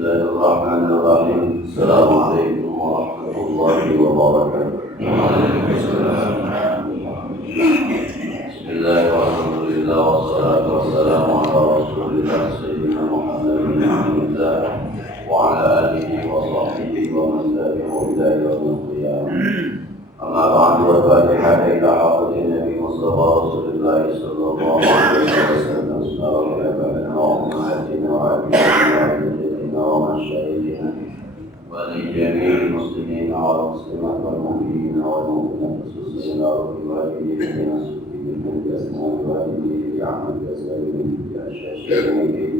Bismillahirrahmanirrahim. Assalamualaikum warahmatullahi wabarakatuh. Bismillahirrahmanirrahim. Wassalatu wassalamu ala Rasulillah Sayyidina Muhammad bin Abdillah wa ala alihi wa sahbihi wa man tabi'ahum ila yaumil qiyamah. Amma ba'du, wa Fatihah ila hadratin Nabi Mustafa Rasulullah sallallahu alaihi wasallam. Assalamualaikum warahmatullahi wabarakatuh. ومشايخنا ولجميع المسلمين والمسلمات والمؤمنين والمؤمنات خصوصا والوالدين بالسلوك بأسماء والديه بعمل أسبابهم بأشياء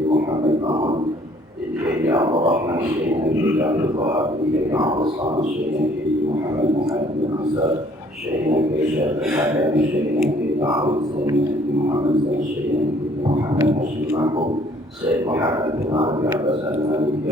محمد محمد الجيد عبد الرحمن الشيخ الجيد عبد الوهاب الجيد عبد الصمد الشيخ الجيد محمد محمد بن عسى الشيخ الجيد شاب الحكام الشيخ الجيد عبد السليم محمد الشيخ الجيد محمد هاشم محمود Syekh Muhammad bin Ali Abbas Al-Maliki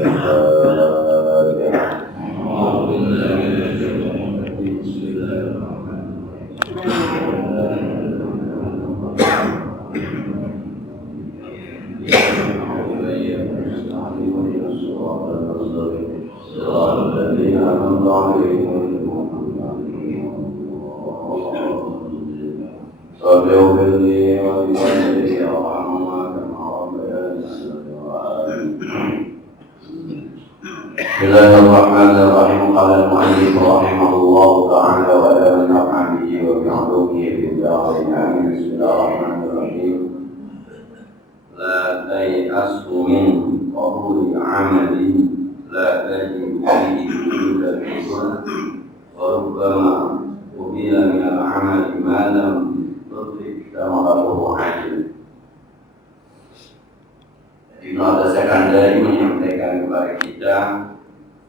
Bismillahirrahmanirrahim. Qala al-mu'allif rahimahullah ta'ala wa la naf'a bihi wa bi'ulumihi fid darain amin. Bismillahirrahmanirrahim. La tay'asu min qabuli 'amalin la tajid fihi wujuda al-sunnah wa rubbama qubila min al-'amali ma lam tudrik thamaratuhu 'ajil. Ibnu Al-Sakandari menyampaikan kepada kita,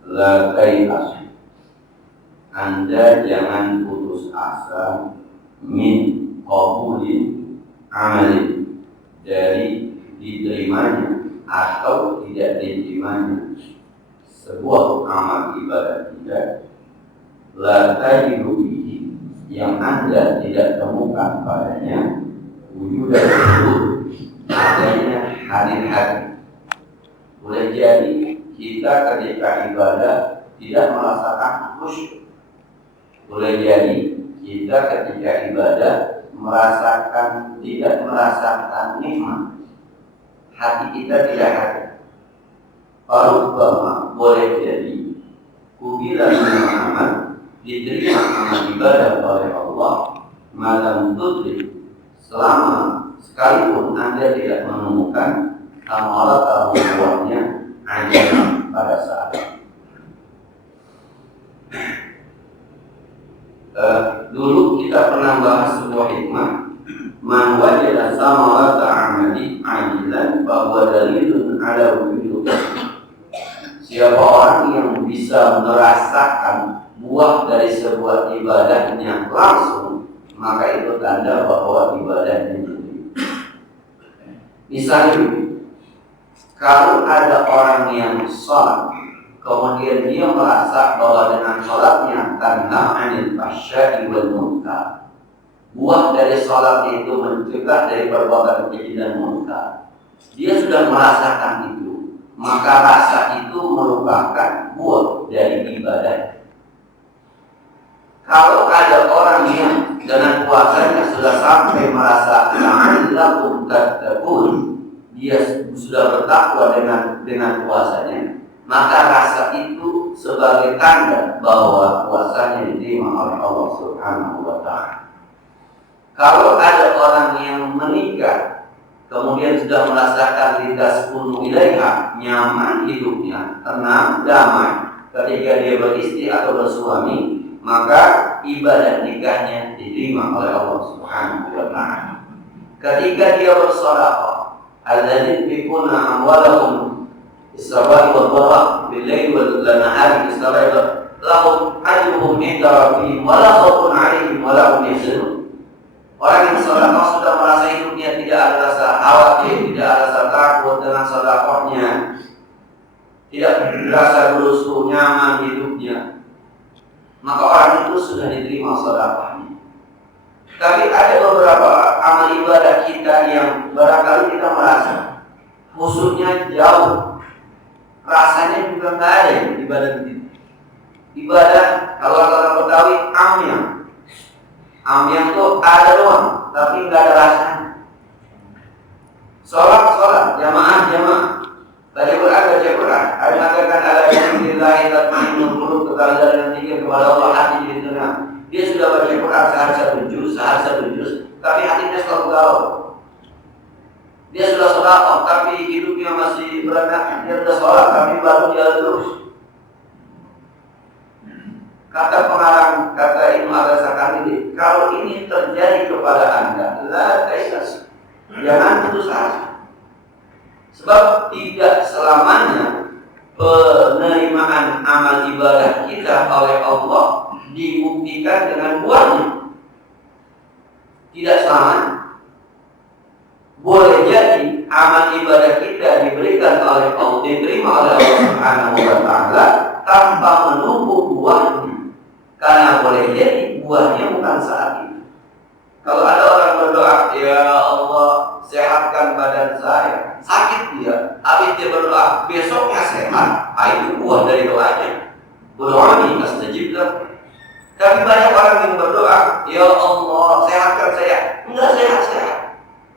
la tay'as, Anda jangan putus asa min qabulin amalin, dari diterimanya atau tidak diterimanya sebuah amal ibadah kita, la tajidu bihi, yang Anda tidak temukan padanya wujudan huzur, adanya hadir-hadir. Boleh jadi kita ketika ibadah tidak merasakan khusyuk. Boleh jadi kita ketika ibadah tidak merasakan nikmat. Hati kita tidak hadir. Parubbama, boleh jadi kubila min amal, diterima amal ibadah oleh Allah, malam tudrik, selama sekalipun Anda tidak menemukan amalan buahnya hanya pada saat dulu kita pernah bahas sebuah hikmah, man wajada samarata amali ajilan bahwa dalilun ala wujud. Siapa orang yang bisa merasakan buah dari sebuah ibadahnya langsung, maka itu tanda bahwa ibadahnya diterima. Misalnya, kalau ada orang yang sholat, kemudian dia merasa bahwa dengan sholatnya tanha anil fahsya'i wal munkar, buah dari sholatnya itu mencegah dari perbuatan keji dan munkar, dia sudah merasakan itu, maka rasa itu merupakan buah dari ibadah. Kalau ada orang yang dengan puasanya sudah sampai merasa la'allakum tattaqun, dia sudah bertakwa dengan puasanya, maka rasa itu sebagai tanda bahwa puasanya diterima oleh Allah Subhanahu wa ta'ala. Kalau ada orang yang menikah kemudian sudah merasakan litaskunu ilaiha, nyaman hidupnya, tenang, damai ketika dia beristri atau bersuami, maka ibadah nikahnya diterima oleh Allah Subhanahu wa ta'ala. Ketika dia bersedekah, alladzina yunfiquna amwalahum bis-sabai wad-dharra bil-laili wan-nahari bis-sabai lahum ajruhum 'inda rabbihim wa la khaufun 'alaihim wa la hum yahzanun. Orang yang sedekah sudah merasa hidupnya tidak ada rasa khawatir, tidak ada rasa takut dengan sedekahnya, tidak merasa berusuh, nyaman hidupnya, maka orang itu sudah diterima sedekahnya. Tapi ada beberapa amal ibadah kita yang barangkali kita merasa khusyuknya jauh, rasanya juga nggak ada di badan kita. Ibadah kalau orang Betawi amyang. Amyang tuh ada doang, tapi nggak ada rasanya. Sholat, jamaah. Baca Quran. Ada mengatakan ala dzikrillah tatma'innul qulub, kekal yang zikir kepada Allah hati jadi tenang. Dia sudah baca Quran sehari satu juz, tapi hatinya selalu galau. Dia sudah sholat, tapi hidupnya masih berantakan. Dia sudah sholat, tapi baru jalan terus. Kata pengarang, kata Ibnu Al-Sakandari, kalau ini terjadi kepada Anda, la taisas, jangan putus asa. Sebab tidak selamanya penerimaan amal ibadah kita oleh Allah dibuktikan dengan buahnya. Tidak selamanya. Boleh jadi amal ibadah kita diberikan oleh Allah, diterima oleh Allah Subhanahu wa taala tanpa menunggu buahnya. Karena boleh jadi buahnya bukan saat itu. Kalau ada orang berdoa, ya Allah sehatkan badan saya, sakit dia, habis dia berdoa, besoknya sehat, itu buah dari doanya. Berdoa ini mustajib lah. Tapi banyak orang yang berdoa, ya Allah sehatkan saya, enggak sehat,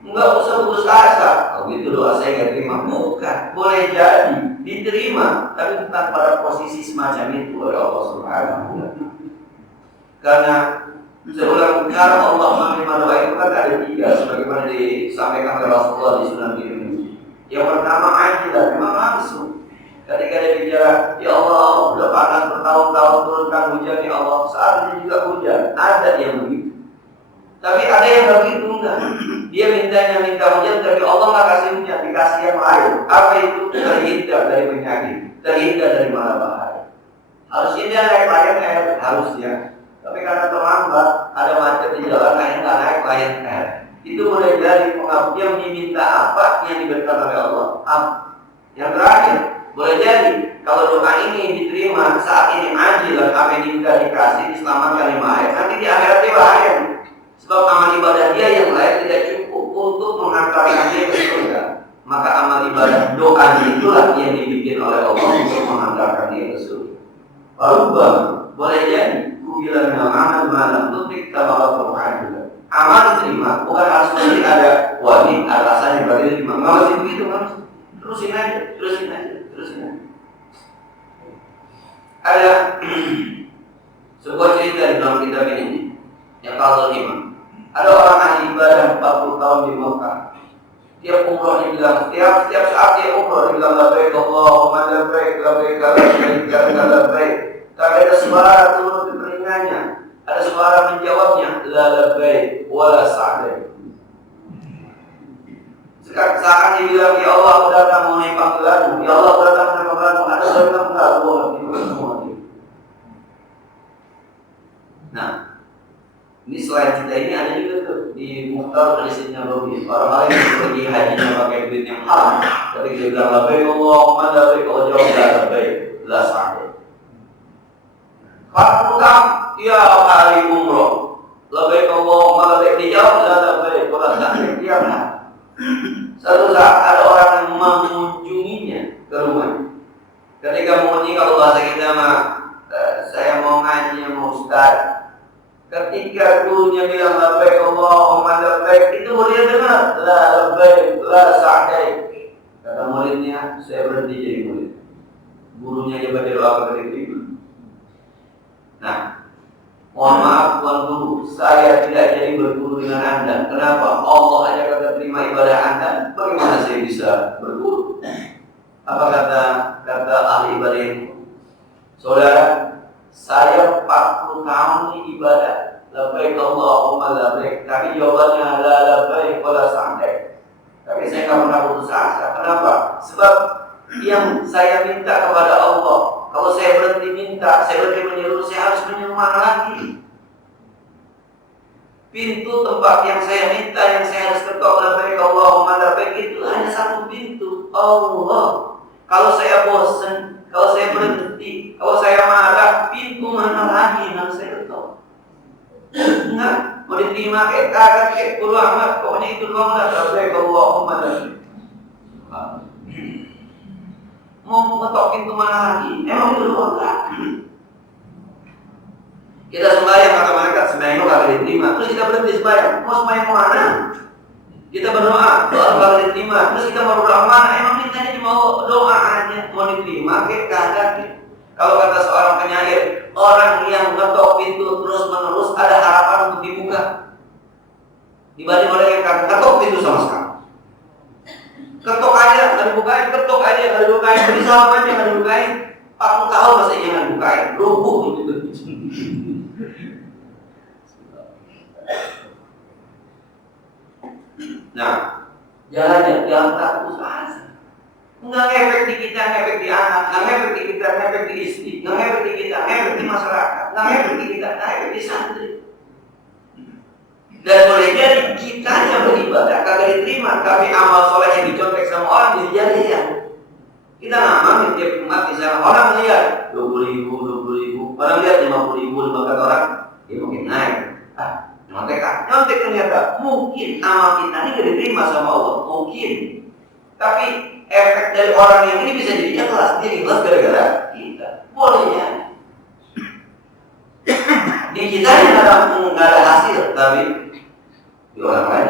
enggak usah putus asa. Kalau itu doa saya nggak terima, bukan. Boleh jadi diterima, tapi bukan pada posisi semacam itu oleh Allah Subhanahu wa taala. Karena seulang cara Allah menerima doa itu kan ada tiga, sebagaimana disampaikan oleh Rasulullah di Sunan Tirmidzi. Yang pertama ajilah, memang langsung. Ketika dia bicara, ya Allah sudah panas bertahun-tahun turunkan hujan, ya Allah saat ini juga hujan. Ada yang begitu. Tapi ada yang begitu enggak. Dia minta hujan, tapi Allah nggak kasih hujan, dikasih yang lain. Apa itu? Terhindar dari penyakit, terhindar dari mara bahaya. Harusnya dia naik Lion Air, harusnya. Tapi karena terlambat, ada macet di jalan, nggak naik Lion Air. Itu boleh jadi pengabdian diminta apa yang diberikan oleh Allah. Yang terakhir, boleh jadi kalau doa ini diterima saat ini ajilan, apa yang diminta dikasih, diselamatkan lima ayat. Nanti di akhirat dia bahaya. Sebab amal ibadah dia yang lain tidak cukup untuk menghantarkan dia ke surga. Maka amal ibadah doa itulah yang dibikin oleh Allah untuk menghantarkan dia ke surga. Berubah, boleh jadi bilang amal malam tutik sama Allah juga. Amal diterima bukan harus nanti ada wajib ada rasanya berarti diterima. Nggak mesti begitu, nggak mesti. Terusin aja. Ada sebuah cerita di dalam kitab ini yang kalau imam. Ada orang ahli ibadah 40 tahun di Mekah. Dia umroh dibilang setiap saat dia umroh dibilang labbaik Allahumma labbaik labbaik. Tapi ada suara turun di telinganya, ada suara menjawabnya, la labbaik wala sa'daik. Sekarang dibilang, ya Allah aku datang memenuhi panggilanmu, ya Allah aku datang memenuhi panggilanmu, ada suara bilang enggak, aku mengerti. Nah, ini selain kita ini ada juga tuh di Mukhtar Al-Istinnya Nabawi. Orang-orang yang pergi hajinya pakai duit yang haram, ketika dia bilang labbaik Allahumma labbaik, Allah jawab la labbaik la sa'daik. 40 tahun dia hari umroh, labbaik Allahumma labbaik, dijawab la labbaik wala sa'daik. Dia satu saat ada orang yang mengunjunginya ke rumah. Ketika mengunjungi, kalau bahasa kita mah saya mau ngaji sama Ustaz. Ketika gurunya bilang labbaik Allahumma labbaik, itu muridnya dengar la labbaik la sa'daik. Kata muridnya, saya berhenti jadi murid. Gurunya dia baca doa kepada itu. Nah, mohon maaf Tuan Guru, saya tidak jadi berguru dengan Anda. Kenapa? Allah aja kata terima ibadah Anda, bagaimana saya bisa berguru? Apa kata ahli ibadah itu? Saudara, saya 40 tahun di ibadah, labbaik Allahumma labbaik, tapi jawabannya la labbaik wala sa'daik. Tapi saya nggak pernah putus asa. Kenapa? Sebab yang saya minta kepada Allah, kalau saya berhenti minta, saya berhenti menyuruh, saya harus menyuruh mana lagi? Pintu tempat yang saya minta, yang saya harus ketok labbaik Allahumma labbaik, itu hanya satu pintu, Allah. Kalau saya bosan, kalau saya berhenti, kalau saya marah, pintu mana lagi yang harus saya ketok? Enggak, mau diterima kayak kagak kayak kulo amat, pokoknya itu doang lah labbaik Allahumma labbaik. Mau ngetok pintu mana lagi? Emang itu doang enggak? Kita sembahyang kata mereka sembahyang itu kagak diterima. Terus kita berhenti sembahyang. Mau sembahyang kemana? Kita berdoa, doa kagak diterima. Terus kita mau berdoa mana? Emang kita ini mau doa aja, mau diterima kayak kagak. Kalau kata seorang penyair, orang yang ngetok pintu terus menerus ada harapan untuk dibuka. Dibanding orang yang kagak ngetok pintu sama sekali. Ketok aja nggak dibukain, ketok aja nggak dibukain, beri salam aja nggak dibukain. 40 tahun masih jangan dibukain, lumpuh gitu. Nah, jangan takut asa. Nggak ngefek di kita, ngefek di anak, nggak ngefek di kita, ngefek di istri, nggak ngefek di kita, ngefek di masyarakat, nggak ngefek di kita, ngefek di santri. Dan boleh jadi kita yang beribadah kagak diterima, tapi amal soleh yang dicontek sama orang jadi ya. Kita ngamalin tiap Jumat di sana, orang lihat 20.000, orang lihat 50.000, bahkan orang dia mungkin naik. Nyontek ternyata mungkin amal kita ini gak diterima sama Allah, mungkin. Tapi efek dari orang yang ini bisa jadi ikhlas, dia ikhlas gara-gara kita. Boleh ya. Di kita nggak ada hasil, tapi di orang lain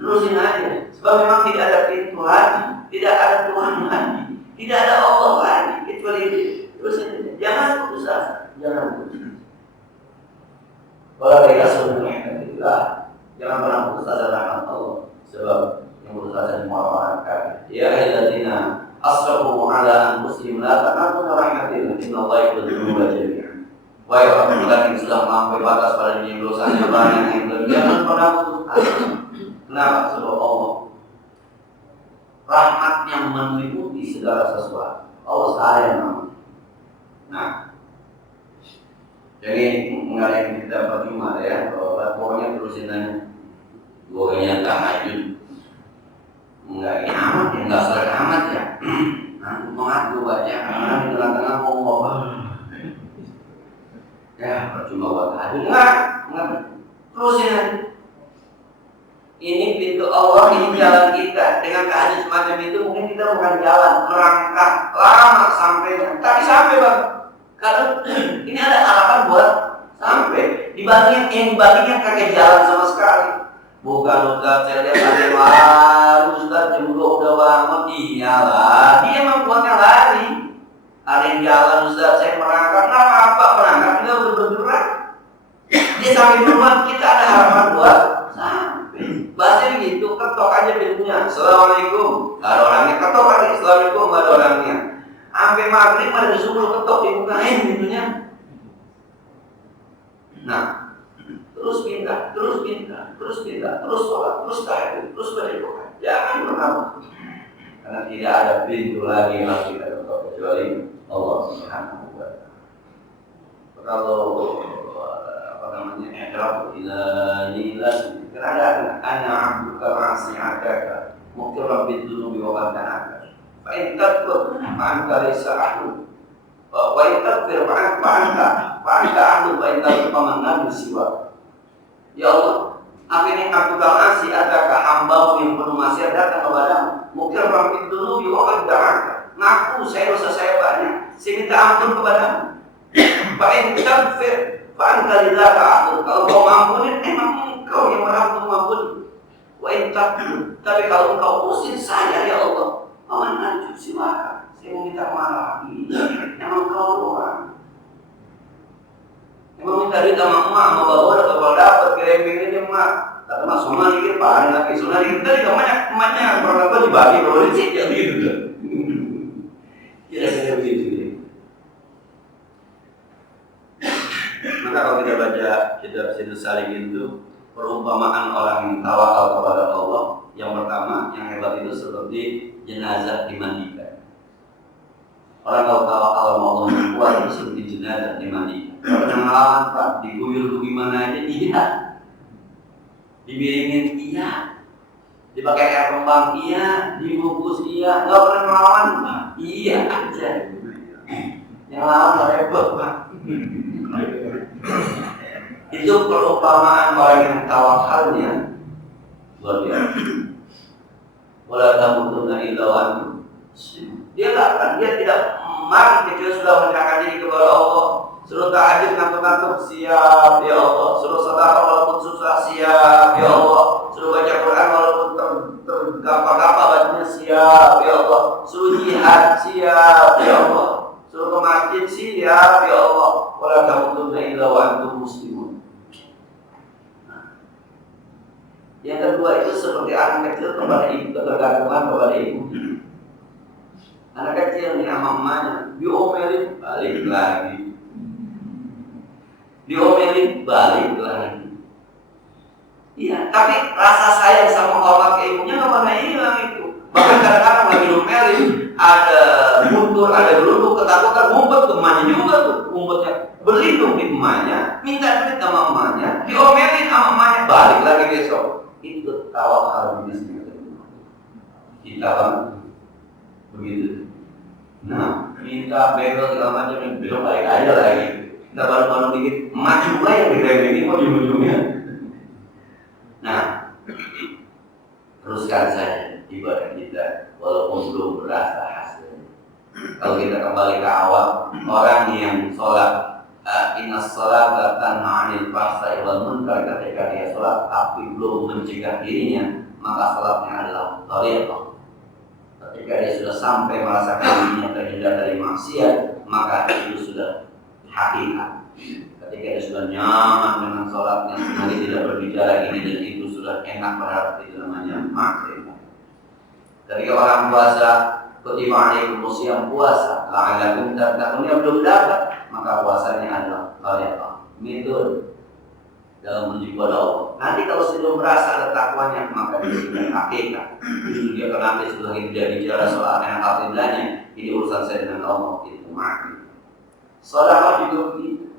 terusin aja. Sebab memang tidak ada pintu lagi, tidak ada Tuhan lagi, tidak ada Allah lagi kecuali itu. Terusin aja. Jangan putus asa, jangan putus asa. Kalau kita sudah jangan pernah putus asa rahmat Allah. Sebab yang putus asa di orang kafir. Ya ayyuhalladzina asrafu ala anfusihim la taqnatu min rahmatillah innallaha yaghfiru dzunuba jami'an. Wahai orang yang sudah melampaui batas pada diri dosanya banyak yang jangan pernah putus asa. Kenapa? Sebab Allah rahmatnya meliputi segala sesuatu. Allah sayang. Nah, jadi nggak ada yang kita percuma ya. Pokoknya terusin aja. Pokoknya tahajud. Enggak amat ya, enggak salah amat ya. Nanti mau baca, di tengah-tengah mau ngomong. Ya, percuma buat tahajud. Enggak. Terusin aja. Ini pintu Allah, ini jalan kita. Dengan tahajud semacam itu mungkin kita bukan jalan, merangkak lama sampai. Tapi sampai bang. Karena ini ada harapan buat sampai. Dibandingin kakek jalan sama sekali. Bukan Ustaz, saya lihat ada yang lari, Ustaz jam 2 udah bangun. Iyalah, dia emang buatnya lari. Ada yang jalan Ustaz, saya merangkak. Nah apa merangkak, kita udah bergerak. Dia sampai rumah, kita ada harapan buat sampai. Bahasanya begitu, ketok aja pintunya. Assalamualaikum, gak ada orangnya. Ketok lagi, Assalamualaikum, gak ada orangnya. Sampai maghrib ada disuruh ketok, dibukain pintunya. Nah, terus pindah, terus sholat, terus tahajud, terus berdoa. Jangan pernah, karena tidak ada pintu lagi yang harus kita ketok kecuali Allah Subhanahu wa Ta'ala. Kalau ikraf ila karena ana abduka ma'asi'ataka mungkin rabbi dzunubi wa qad'aka fa in takfur ma'anta laysa ahlu wa in takfir ma'anta ahlu wa in takfir faman siwa. Ya Allah, apa ini abduka ma'asi'ataka hambamu yang penuh maksiat datang kepadamu mungkin rabbi dzunubi wa qad'aka ngaku saya dosa saya banyak, saya minta ampun kepadamu. Fa in takfir fa'anta lidzaka ahlu, kalau kau mampunin emang engkau yang berhak untuk mengampuni. Wa in takfur, tapi kalau engkau usir saya ya Allah, aman anjur silakan. Saya mau minta maaf lagi. Emang kau doang. Emang minta duit sama emak, sama bawa atau kalau dapat kira-kira aja emak. Kata emak semua dikit paling lagi. Soalnya kita juga banyak emaknya berapa dibagi kalau dicit ya gitu. Ya saya begitu. Maka kalau kita baca kitab Sayyidus Salihin itu perumpamaan orang yang tawakal kepada Allah, yang pertama, yang hebat itu seperti jenazah dimandikan. Orang kalau tawakal sama Allah yang kuat itu seperti jenazah dimandikan. Kalau yang ngelawan Pak, diguyur gimana aja iya, dibiringin iya, dipakai air kembang iya, dibungkus iya, nggak pernah ngelawan Pak, iya aja. Yang ngelawan repot Pak. Itu perumpamaan orang yang tawakalnya luar biasa. Wala tamutunna illa wa antum. Dia tidak mari kecil sudah mendekatkan diri kepada Allah. Suruh tahajud ngantuk-ngantuk, siap ya Allah. Suruh sedekah walaupun susah, siap ya Allah. Suruh baca Quran walaupun tergapa-gapa bacanya, siap ya Allah. Suruh jihad, siap ya Allah. Suruh ke masjid, siap ya Allah. Wala tamutunna illa wa antum muslimun. Yang kedua itu seperti anak kecil kepada ibu, ketergantungan kepada ibu. Anak kecil nih sama emaknya, diomelin balik lagi. Diomelin balik lagi. Iya, tapi rasa sayang sama hormat ke ibunya nggak pernah hilang itu. Bahkan kadang-kadang lagi diomelin, ada mundur, ada beruntung, ketakutan, ngumpet ke emaknya juga tuh, ngumpetnya berlindung di emaknya, minta duit sama emaknya, diomelin sama emaknya, balik lagi besok. Itu tawakal bisnis kita kan begitu. Nah, minta bebel segala macam, besok balik aja lagi. Kita baru dikit, emak juga yang diremehin mau ujung-ujungnya. Nah, teruskan saja ibadah kita walaupun belum berasa hasil. Kalau kita kembali ke awal, orang yang sholat inna sholata tanha 'anil fahsya'i wal munkar, ketika dia sholat tapi belum mencegah dirinya, maka sholatnya adalah thariqah. Ketika dia sudah sampai merasakan dirinya terhindar dari maksiat, maka itu sudah hakikat. Ketika dia sudah nyaman dengan sholatnya, nanti tidak berbicara ini dan itu, sudah enak berarti itu namanya maksiat. Ketika orang puasa, kutiba alaikum siyam, puasa, la'allakum tattaqun, yang belum dapat, maka puasanya adalah thariqah, metode dalam menuju kepada Allah. Nanti kalau sudah merasa ada takwanya, maka dia sudah hakikat. Justru dia akan nanti setelah tidak bicara soal enak atidanya, ini urusan saya dengan Allah, itu mati. Sedekah juga begitu.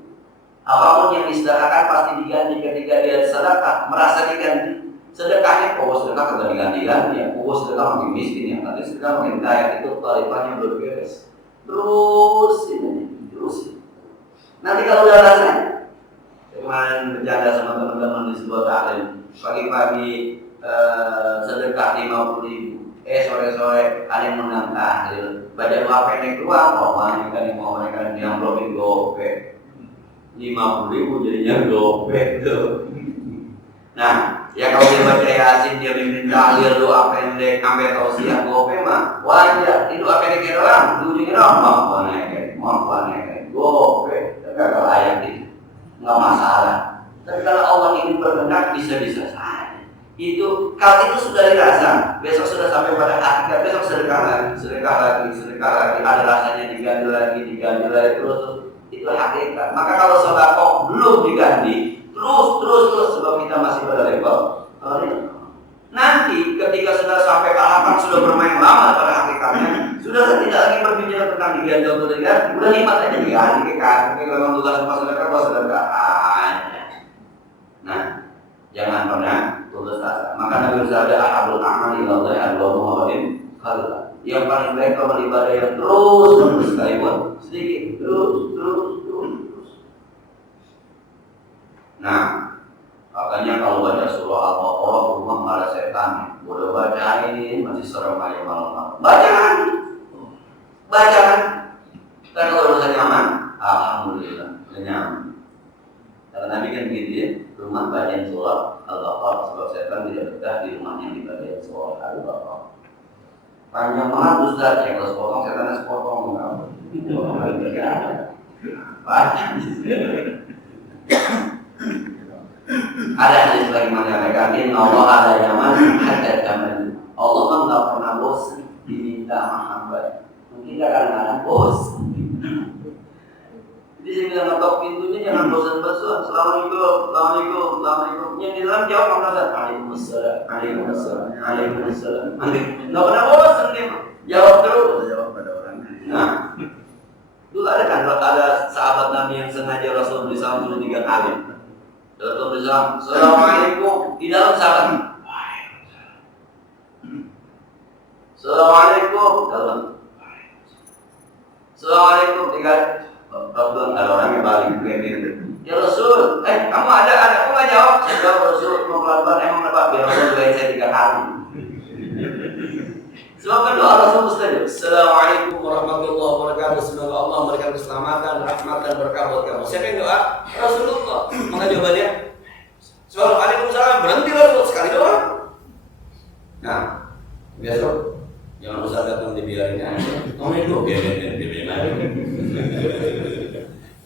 Apapun yang disedekahkan pasti diganti ketika dia sedekah, merasa diganti. Sedekahnya, sedekah kagak diganti-ganti ya, sedekah makin miskin ya, nanti sedekah makin kaya, itu tarifahnya berberes. Terus ini, terus. Nanti kalau udah rasanya, kemarin bercanda sama teman-teman di sebuah taklim, pagi-pagi sedekah 50.000, sore-sore ada yang menang tahlil, baca doa pendek doang, banyak kan yang mau mereka diamplopin gopek, 50.000 jadinya gopek tuh. Nah, ya kalau dia baca Yasin, dia mimpin tahlil doa pendek sampai tausiah gopek mah wajar. Itu doa pendeknya doang, ujungnya doang mau naik, gopek, kagak layak itu. Nggak masalah. Tapi kalau Allah ingin berkehendak, bisa-bisa saja. Itu kalau itu sudah dirasa, besok sudah sampai pada hakikat, besok sedekah lagi, ada rasanya diganti lagi terus itu hakikat. Maka kalau sedekah belum diganti, terus sebab kita masih pada level nanti ketika sudah sampai tahapan sudah bermain lama pada hakikatnya, sudah tidak lagi berbicara tentang diganti atau diganti, udah nikmat aja diganti kan. Kalau tugas sedekah aja. Nah, jangan pernah putus asa. Maka Nabi bersabda, ahabul a'mali ilallahi adwamuha wa in qalla. Yang paling baik amal ibadah yang terus sekalipun sedikit, terus. Nah, makanya kalau baca surah Al-Baqarah, rumah nggak ada setan. Udah baca ini masih serem aja malam-malam. Baca kan? Kan kalau urusan nyaman, alhamdulillah, nyaman. Karena Nabi kan begitu ya, rumah bacain surah Al-Baqarah, sebab setan tidak betah di rumahnya yang dibacain surah Al-Baqarah. Panjang banget Ustaz, yang harus potong setannya sepotong enggak? Baca. Ada hadis lagi menyampaikan, Allah ada nyaman, ada zaman. Allah kan nggak pernah bosan diminta sama hamba. Mungkin kadang-kadang bosan. Jadi saya bilang ngetok pintunya jangan bosan-bosan. Assalamualaikum. Yang di dalam jawab apa? Waalaikumsalam. Nggak pernah bosan dia. Jawab terus. Jawab pada orang. Nah, dulu ada sahabat Nabi yang sengaja Rasul bersama 3 kali. Rasul bersama, Assalamualaikum, di dalam sahabat. Assalamualaikum, dalam. Assalamualaikum, 3. Rasul ada orang yang balik ke ya Rasul, kamu ada, aku nggak jawab. Saya jawab Rasul, mau pelan-pelan, emang kenapa? Biar Rasul doain saya 3 kali. Sebab doa Rasul mustajab. Assalamualaikum warahmatullahi wabarakatuh. Semoga Allah memberikan keselamatan, rahmat dan berkah buat kamu. Siapa yang doa? Rasulullah. Maka jawabannya Waalaikumsalam. Berhenti Rasul sekali doang. Nah, besok jangan usah datang dibiarin aja. Kamu itu biarin aja.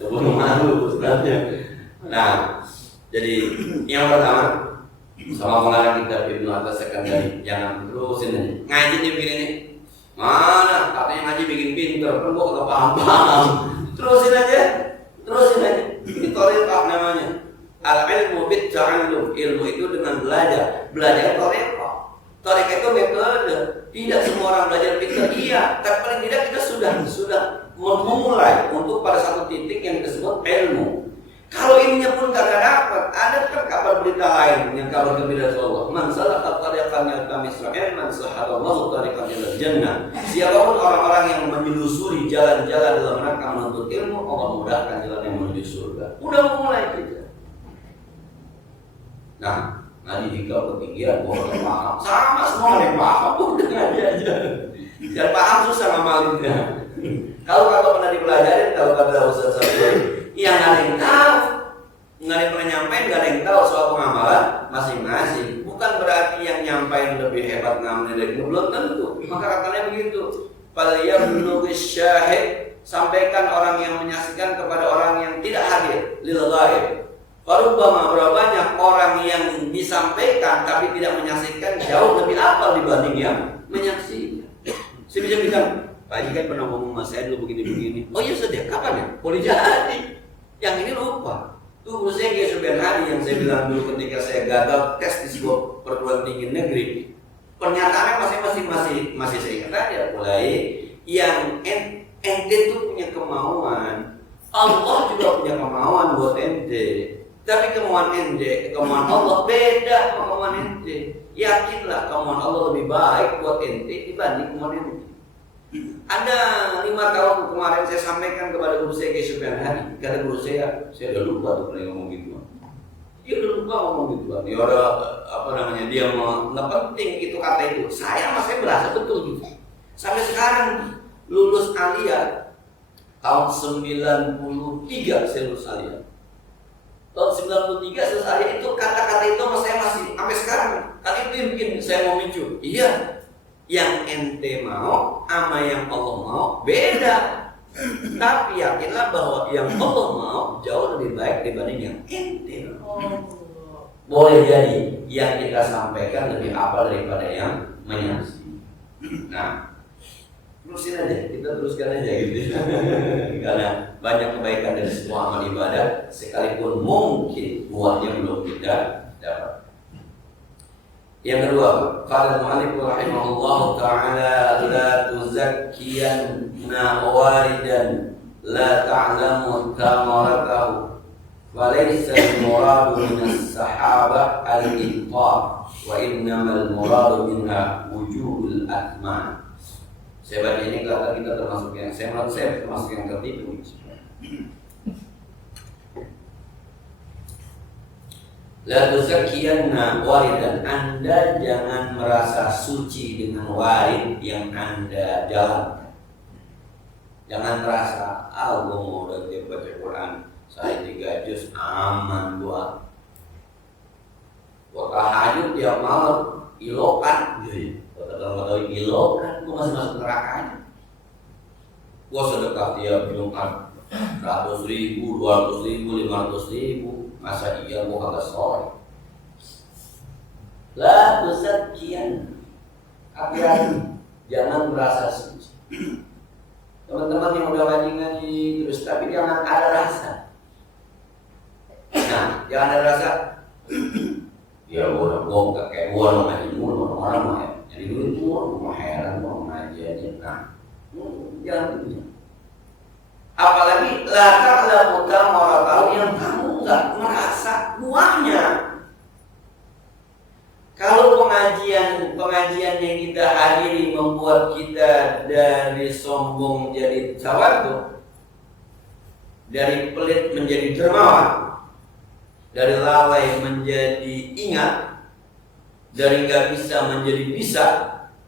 Sebelum malu Ustaznya. Nah, jadi yang pertama sama pengarang kitab Ibnu Atas Sekandari, jangan terusin aja. Ngaji nih begini nih. Mana katanya ngaji bikin pinter, kan gua kagak paham. Terusin aja. Ini thariqah namanya. Al-ilmu bit-ta'allum. Ilmu itu dengan belajar. Belajar thariqah. Thariqah itu metode. Tidak semua orang belajar pinter, iya, tapi paling tidak kita sudah memulai untuk pada satu titik yang disebut ilmu. Kalau ininya pun gak dapat, ada kan kabar berita lain yang kabar gembira dari Allah. Man salaka tariqan yaltamis ilman sahalallahu tariqan ilal jannah. Siapapun orang-orang yang menyusuri jalan-jalan dalam rangka menuntut ilmu, Allah mudahkan jalan yang menuju surga. Udah mulai kita. Nah, ngaji hingga ketinggian, gua gak paham. Sama semua yang paham, udah ngaji aja. Yang paham susah ngamalinnya. Kalau pernah dipelajarin, kalau kata Ustaz Sabri, yang nggak ada yang tahu, nggak ada yang pernah nyampein, nggak ada yang tahu soal pengamalan masing-masing. Bukan berarti yang nyampein lebih hebat ngamalin dari belum tentu. Maka katanya begitu. Falyablu bisyahid, sampaikan orang yang menyaksikan kepada orang yang tidak hadir. Lil ghaib. Farubbama, berapa banyak orang yang disampaikan tapi tidak menyaksikan jauh lebih apal dibanding yang menyaksikan. Saya bisa bilang, Pak Haji kan pernah ngomong sama saya dulu begini-begini. Oh iya Ustaz, kapan ya? Boleh jadi. Yang ini lupa. Tuh guru saya Kiai Sufyan Hadi yang saya bilang dulu ketika saya gagal tes di sebuah perguruan tinggi negeri. Pernyataannya masih saya ingat aja. Mulai yang ente tuh punya kemauan. Allah juga punya kemauan buat ente. Tapi kemauan Allah beda sama kemauan ente. Yakinlah kemauan Allah lebih baik buat ente dibanding kemauan ente. Ada 5 tahun kemarin saya sampaikan kepada guru saya Kiai Sufyan Hadi. Kata guru saya udah lupa tuh pernah ngomong gitu. Dia udah lupa ngomong gitu. Dia orang dia nggak penting itu kata itu. Saya berasa betul gitu. Sampai sekarang lulus Alia tahun 93 saya lulus Alia. Tahun 93 selesai Alia itu kata-kata itu saya masih sampai sekarang. Kan itu yang bikin saya mau memicu. Iya. Yang ente mau sama yang Allah mau beda. Tapi yakinlah bahwa yang Allah mau jauh lebih baik dibanding yang ente mau. Boleh jadi yang kita sampaikan lebih apa daripada yang menyaksikan. Nah, terusin aja, kita teruskan aja gitu. Karena banyak kebaikan dari semua amal ibadah, sekalipun mungkin buahnya belum kita dapat. Yang kedua, qala al-mu'allif rahimahullah ta'ala la tuzakkiyanna walidan la ta'lamu thamaratahu wa laysa al-muradu min as-sahaba al-inqar wa innama al-muradu minha wujubul athman. Saya baca ini kata kita termasuk yang saya termasuk yang ketipu. La tuzakkiyanna walidan, Anda jangan merasa suci dengan walid yang Anda jalankan. Jangan merasa, gue mau udah baca Quran, saya 3 juz aman gua. Gua tahajud tiap malam, ilokan, kata ilokan, gua masih masuk nerakanya. Gua sedekah tiap Jumat 100.000, 200.000, 500.000. Masa iya gua kagak sorry. La tuzakkiyan, hati-hati, jangan merasa suci. Teman-teman yang udah ngaji terus tapi jangan ada rasa. Nah, jangan ada rasa. Ya gua nggak kayak gua ngaji mulu, orang mah jadi dulu itu gua heran gua ngaji aja. Nah, jangan gitu. Apalagi la ta'lamu thamaratahu, yang kamu nggak merasa buahnya. Kalau pengajian yang kita hadiri membuat kita dari sombong jadi tawadhu, dari pelit menjadi dermawan, dari lalai menjadi ingat, dari nggak bisa menjadi bisa,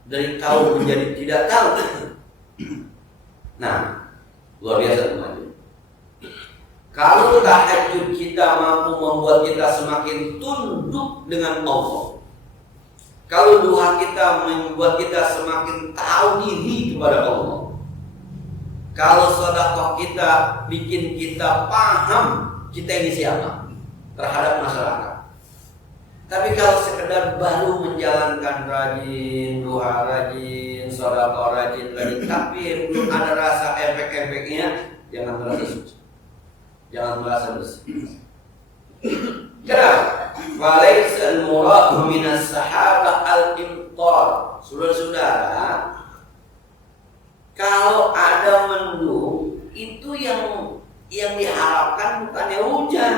dari tahu menjadi tidak tahu. Nah, luar biasa teman-teman. Kalau tahajud kita mampu membuat kita semakin tunduk dengan Allah, kalau duha kita membuat kita semakin tahu diri kepada Allah, kalau sedekah kita bikin kita paham kita ini siapa terhadap masyarakat. Tapi kalau sekedar baru menjalankan rajin, duha rajin, sedekah rajin, tapi belum ada rasa efek-efeknya, jangan merasa suci. Jangan merasa bersih. Kenapa? Walaysa al-muradu minas sahabah al-imtar. Saudara-saudara, kalau ada mendung, itu yang diharapkan bukannya hujan.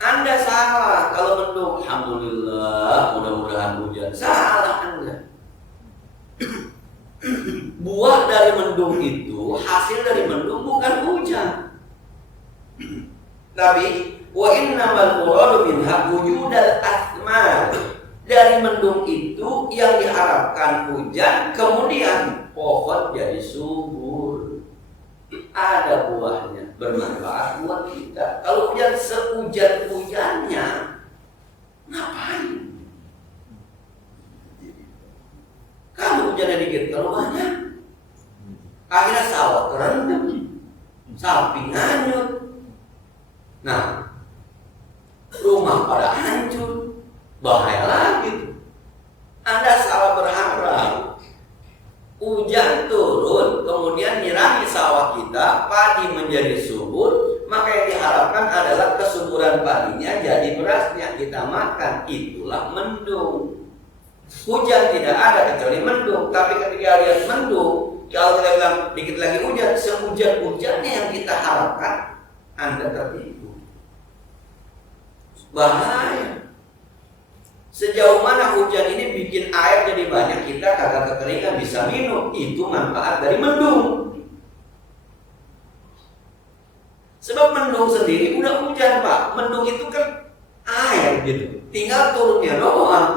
Anda salah kalau mendung. Alhamdulillah, mudah-mudahan hujan. Salah Anda. Buah dari mendung itu, hasil dari mendung bukan hujan. Tapi wa innamal muradu minha wujudal athmar. Dari mendung itu yang diharapkan hujan, kemudian pohon jadi subur. Ada buahnya, bermanfaat buat kita. Kalau hujan sehujan-hujannya, ngapain? Kalau hujannya dikit, kalau banyak, akhirnya sawah kerendam, sapi hanyut. Nah, rumah pada hancur, bahaya lagi. Anda salah berharap. Hujan turun, kemudian nyirami sawah kita, padi menjadi subur, maka yang diharapkan adalah kesuburan padinya jadi berasnya kita makan. Itulah mendung. Hujan tidak ada kecuali mendung. Tapi ketika lihat mendung, kalau kita bilang dikit lagi hujan, sehujan-hujannya yang kita harapkan, Anda tertipu. Bahaya. Sejauh mana hujan ini bikin air jadi banyak, kita kagak kekeringan bisa minum. Itu manfaat dari mendung. Sebab mendung sendiri udah hujan, Pak. Mendung itu kan air gitu, tinggal turunnya doang.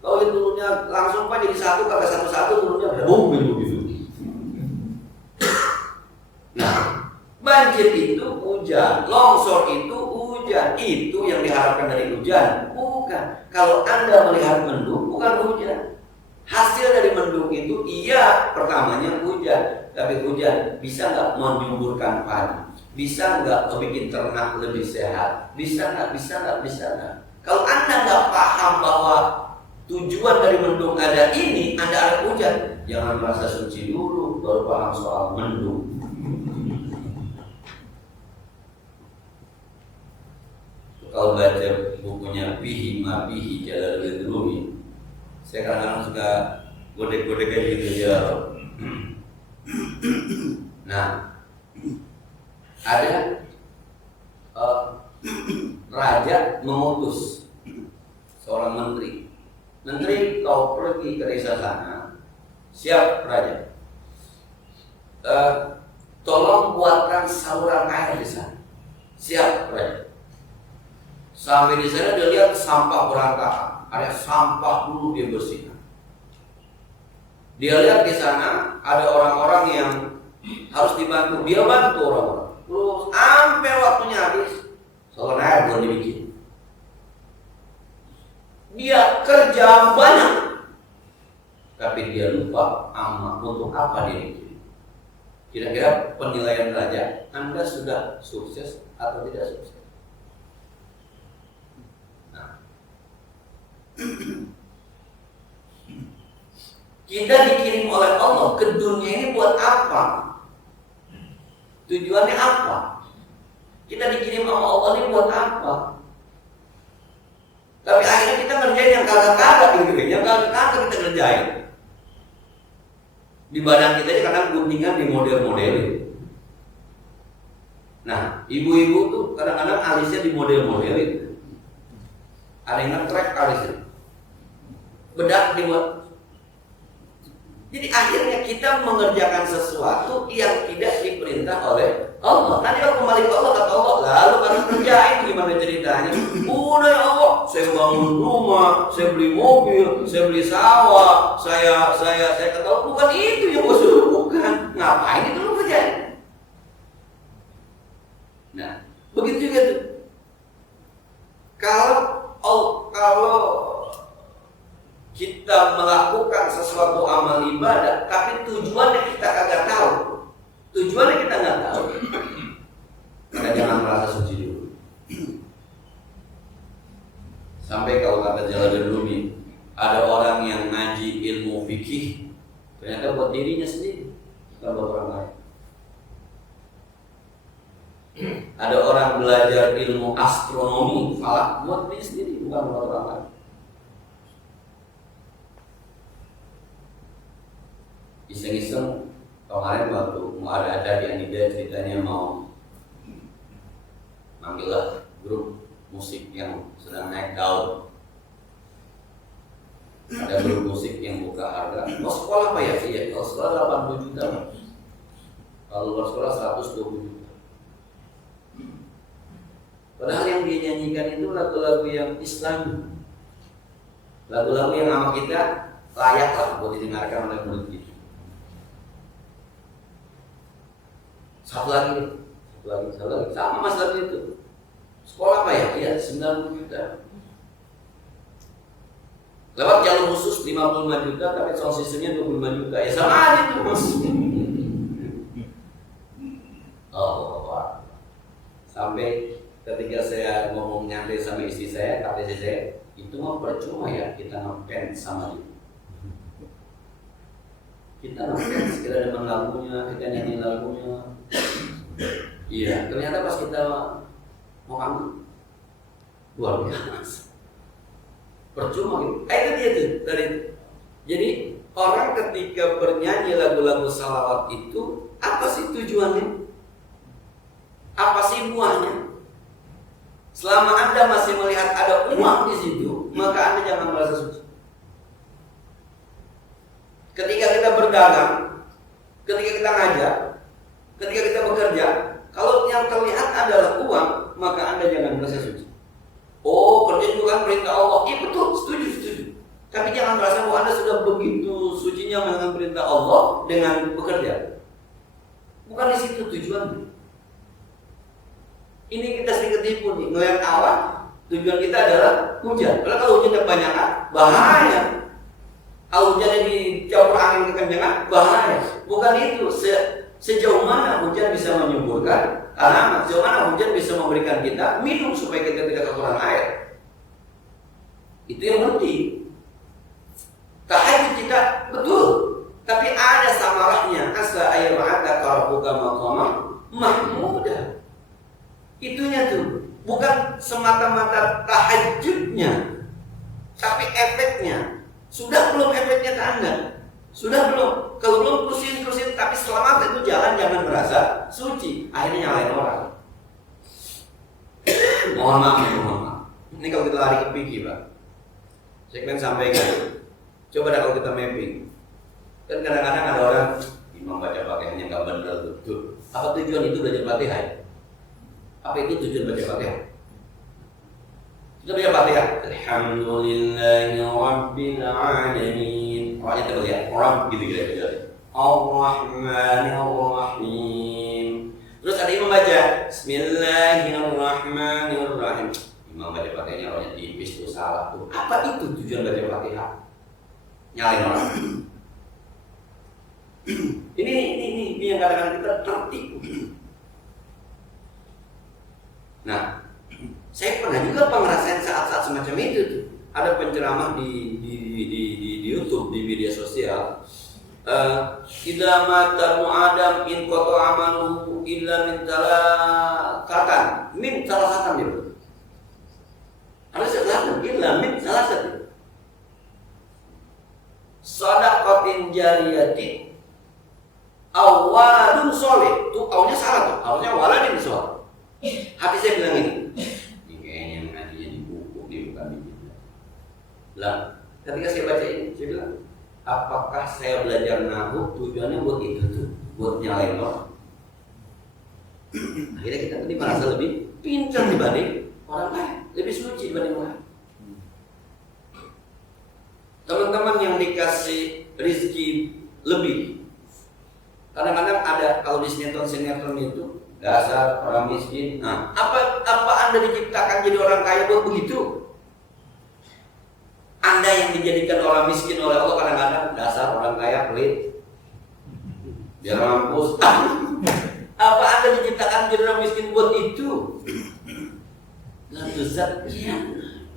Kalau turunnya langsung Pak jadi satu, kagak satu-satu turunnya berubah gitu. Nah, banjir itu hujan, longsor itu hujan. Itu yang diharapkan dari hujan, bukan. Kalau Anda melihat mendung, bukan hujan. Hasil dari mendung itu, iya, pertamanya hujan. Tapi hujan bisa nggak menyuburkan padi? Bisa nggak bikin ternak lebih sehat? Bisa nggak? Bisa nggak? Bisa nggak? Kalau Anda nggak paham bahwa tujuan dari mendung ada ini, Anda ada hujan, jangan merasa suci dulu, baru paham soal mendung. Kalau baca bukunya Bihi Ma Bihi Jalaluddin Rumi, saya kadang-kadang suka godek-godek kayak gitu ya. Nah, ada raja mengutus seorang menteri. Menteri, kau pergi ke desa sana. Siap raja. Tolong buatkan saluran air di sana. Siap raja. Sampai di sana dia lihat sampah berantakan, ada sampah dulu dia bersihkan. Dia lihat di sana ada orang-orang yang harus dibantu, dia bantu orang-orang. Terus sampai waktunya habis, saluran air belum dibikin. Dia kerja banyak, tapi dia lupa untuk apa dia bikin. Kira-kira penilaian raja, Anda sudah sukses atau tidak sukses? Kita dikirim oleh Allah ke dunia ini buat apa? Tujuannya apa? Kita dikirim sama Allah ini buat apa? Tapi akhirnya kita ngerjain yang kagak-kagak gitu, yang kagak-kagak kita ngerjain. Di badan kita aja kadang guntingan di model-model. Nah, ibu-ibu tuh kadang-kadang alisnya di model-model itu. Ada yang nge-track alisnya. Bedak dibuat Jadi akhirnya kita mengerjakan sesuatu yang tidak diperintah oleh Allah. Nanti kalau kembali ke Allah, kata Allah, lalu kamu kerjain gimana ceritanya? Udah ya Allah, saya bangun rumah, saya beli mobil, saya beli sawah, saya kata Allah, bukan itu yang gue suruh, bukan. Ngapain itu lu kerjain? Nah, begitu juga tuh. Kalau kita melakukan sesuatu amal ibadah, tapi tujuannya kita kagak tahu, tujuannya kita nggak tahu, maka jangan merasa suci dulu. Sampai kalau kata Jalaluddin Rumi, ada orang yang ngaji ilmu fikih, ternyata buat dirinya sendiri, bukan buat orang lain. Ada orang belajar ilmu astronomi, falak, buat diri sendiri, bukan buat orang lain. Iseng-iseng kemarin waktu mau ada di Anida ceritanya mau manggillah grup musik yang sedang naik daun. Ada grup musik yang buka harga. Mau sekolah apa ya sih ya? Kalau sekolah 80 juta, kalau luar sekolah 120 juta. Padahal yang dia nyanyikan itu lagu-lagu yang Islam, lagu-lagu yang sama kita layak lah buat didengarkan oleh murid kita. Satu lagi, sama masalah itu. Sekolah apa ya? Iya, 90 juta. Lewat jalur khusus 55 juta, tapi sound systemnya 25 juta. Ya sama aja tuh mas. Sampai ketika saya ngomong nyantai sama istri saya, kata istri saya, itu mah percuma ya kita ngefans sama dia. Kita ngefans, kita demen lagunya, kita nyanyi lagunya. Iya, ternyata pas kita mau ambil luar biasa. Percuma gitu. Itu dia tuh dari. Jadi orang ketika bernyanyi lagu-lagu salawat itu apa sih tujuannya? Apa sih buahnya? Selama Anda masih melihat ada uang di situ, maka Anda jangan merasa suci. Ketika kita berdagang, ketika kita ngajar, ketika kita bekerja, kalau yang terlihat adalah uang, maka Anda jangan merasa suci. Oh, kerja juga kan perintah Allah. Iya betul, setuju. Tapi jangan merasa bahwa Anda sudah begitu sucinya dengan perintah Allah dengan bekerja. Bukan di situ tujuannya. Ini kita sering ketipu nih, ngelihat awan, tujuan kita adalah hujan. Kalau hujan kebanyakan, bahaya. Kalau hujannya dicampur angin kekencangan, bahaya. Bukan itu. Sejauh mana hujan bisa menyuburkan tanaman, sejauh mana hujan bisa memberikan kita minum supaya kita tidak kekurangan air. Itu yang penting. Tahajud kita betul, tapi ada samarahnya. Asa air ma'ata karabuka maqama mahmudah. Itunya tuh, bukan semata-mata tahajudnya, tapi efeknya. Sudah belum efeknya ke Anda? Sudah belum? Kalau belum terusin, tapi selama itu jalan jangan merasa suci. Akhirnya nyalain orang. Mohon maaf. Ini kalau kita lari ke fikih, Pak. Saya kan sampaikan. Coba dah kalau kita mapping. Kan kadang-kadang ada orang imam baca Fatihahnya nggak benar betul. Apa tujuan itu belajar Fatihah? Apa itu tujuan baca Fatihah? Kita baca Fatihah. Alhamdulillahi Rabbil Alamin. Pokoknya terlihat orang gitu kira-kira. Ar-Rahmanir-Rahim. Terus ada imam baca Bismillahirrahmanirrahim. Imam baca Fatihahnya orangnya tipis tuh, salah tuh. Apa itu tujuan baca Fatihah? Nyalain orang. Ini yang kadang-kadang kita tertipu. Nah, saya pernah juga ngerasain saat-saat semacam itu tuh. Ada penceramah di YouTube, di media sosial. Idza mata Adam in qata amaluhu illa min talaqatan. Min talaqatan dia. Harus selatan illa min talaqatan. Shadaqatin jariyatin awadun soleh. Tuh awalnya salah tuh. Harusnya waladin soleh. Hati saya bilang ini kayaknya ngajinya di buku, di bukan di kita. Lah, ketika saya baca ini, saya bilang apakah saya belajar nahu tujuannya buat itu tuh, buat nyalain orang? Akhirnya kita tadi merasa lebih pintar dibanding orang lain, lebih suci dibanding orang lain. Teman-teman yang dikasih rezeki lebih, kadang-kadang ada kalau di sinetron itu dasar orang miskin. Nah, apa Anda diciptakan jadi orang kaya buat begitu? Anda yang dijadikan orang miskin oleh Allah kadang-kadang dasar orang kaya pelit, biar mampus. Apa Anda diciptakan jadi orang miskin buat itu? Dan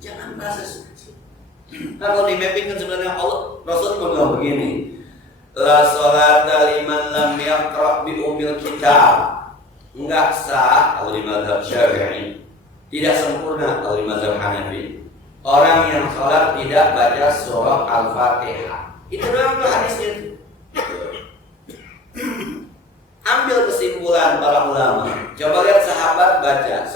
jangan merasa suci. Nah, kalau di mapping kan sebenarnya Allah Rasul bilang begini, la sholata liman lam yaqra bi ummil kitab. Enggak sah kalau di mazhab Syafi'i, tidak sempurna kalau di mazhab Hanafi, orang yang sholat tidak baca surah Al-Fatihah. Itu doang tuh hadisnya. Ambil kesimpulan para ulama. Coba lihat sahabat baca.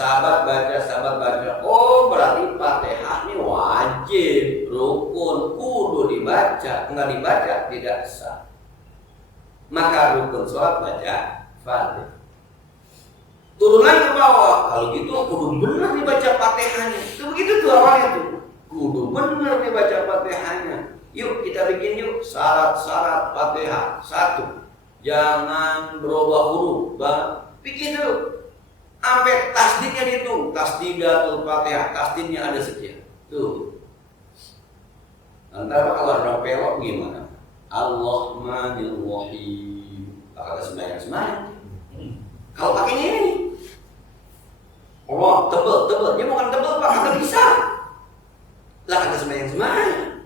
Oh, berarti Fatihah ini wajib, rukun, kudu dibaca. Enggak dibaca tidak sah. Maka rukun sholat baca Fatihah. Turun lagi ke bawah. Kalau gitu kudu benar dibaca Fatihahnya. Itu begitu tuh awalnya tuh. Kudu benar dibaca Fatihahnya. Yuk kita bikin yuk syarat-syarat Fatihah. 1. Jangan berubah huruf. Bikin dulu. Sampai tasdidnya dihitung. Tasdidatul Fatihah. Tasdidnya ada sekian. Tuh. Antara kalau ada pelok gimana? Allahummanirrahim. Kata sembahyang. Kalau pakainya ini, Allah tebel. Dia bukan tebel Pak, kata bisa. Lah kata sembahyang.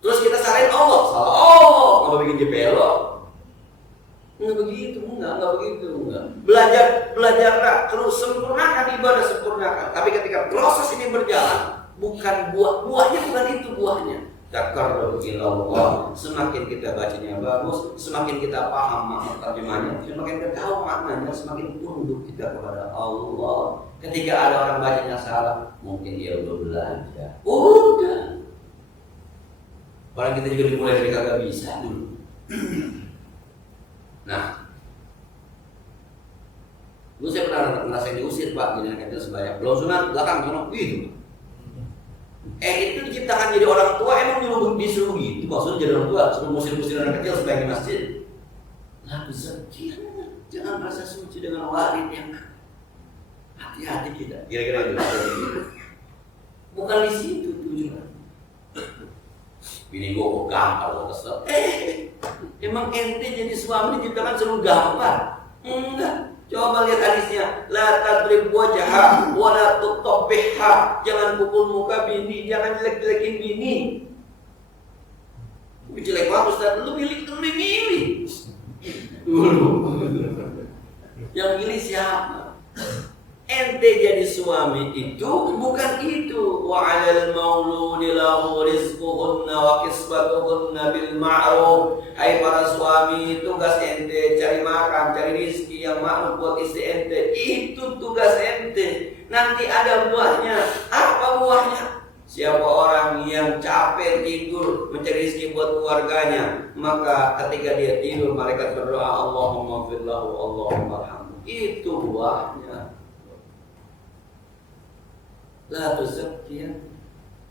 Terus kita salahin Allah, salah Allah, nggak bikin jepelo. Nggak begitu, enggak. Belajarlah, terus sempurnakan ibadah, sempurnakan. Tapi ketika proses ini berjalan, bukan buahnya bukan itu buahnya. Takarrub ilallah. Semakin kita bacanya bagus, semakin kita paham makna terjemahnya, semakin kita tahu maknanya, semakin tunduk kita kepada Allah. Ketika ada orang bacanya salah, mungkin dia udah belajar. Udah. Orang kita juga dimulai dari kagak bisa dulu. Nah, dulu saya pernah ngerasain diusir Pak, jadi anak kecil sembahyang. Belum sunat, belakang sono gitu. Itu diciptakan jadi orang tua, emang disuruh begitu? Maksudnya jadi orang tua, suruh musir-musir anak kecil sebagai masjid. Nah, jangan merasa suci dengan warid yang hati-hati kita. Kira-kira itu. Bukan di situ tujuan. Bini gua kok gampar lo kesel. Emang ente jadi suami diciptakan suruh gampar? Enggak. Coba lihat hadisnya, la tadrib wajha wa la tuqabbihha. Jangan pukul muka bini, jangan jelek-jelekin bini. Jelek banget Ustaz, lu milih. Yang milih siapa? Ente jadi suami itu bukan itu. Wa 'alal mauludi lahu rizquhunna wa kiswatuhunna bil ma'ruf. Hai para suami, tugas ente cari makan, cari rezeki yang ma'ruf buat istri ente. Itu tugas ente. Nanti ada buahnya. Apa buahnya? Siapa orang yang capek tidur mencari rezeki buat keluarganya, maka ketika dia tidur malaikat berdoa, Allahumma fir lahu, Allahumma arhamhu. Itu buahnya. La tuzakkiya,